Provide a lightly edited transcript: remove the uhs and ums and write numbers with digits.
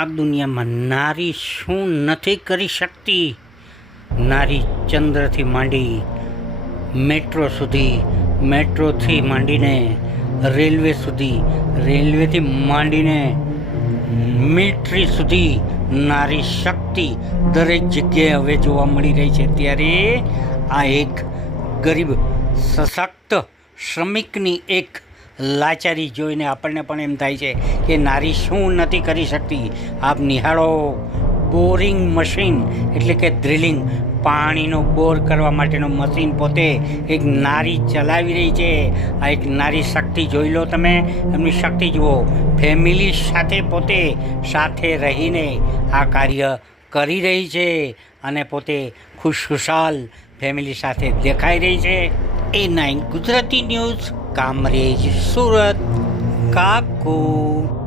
આ દુનિયામાં નારી શું નથી કરી શકતી. નારી ચંદ્રથી માંડી મેટ્રો સુધી, મેટ્રોથી માંડીને રેલવે સુધી, રેલવેથી માંડીને મિલિટરી સુધી નારી શક્તિ દરેક જગ્યાએ હવે જોવા મળી રહી છે. ત્યારે આ એક ગરીબ સશક્ત શ્રમિકની એક લાચારી જોઈને આપણને પણ એમ થાય છે કે નારી શું નથી કરી શકતી. આપ નિહાળો, બોરિંગ મશીન એટલે કે ડ્રિલિંગ, પાણીનો બોર કરવા માટેનો મશીન પોતે એક નારી ચલાવી રહી છે. આ એક નારી શક્તિ જોઈ લો તમે, એમની શક્તિ જુઓ. ફેમિલી સાથે પોતે સાથે રહીને આ કાર્ય કરી રહી છે અને પોતે ખુશખુશાલ ફેમિલી સાથે દેખાઈ રહી છે. A9 Gujarati news, Kamrej, Surat. કાકો.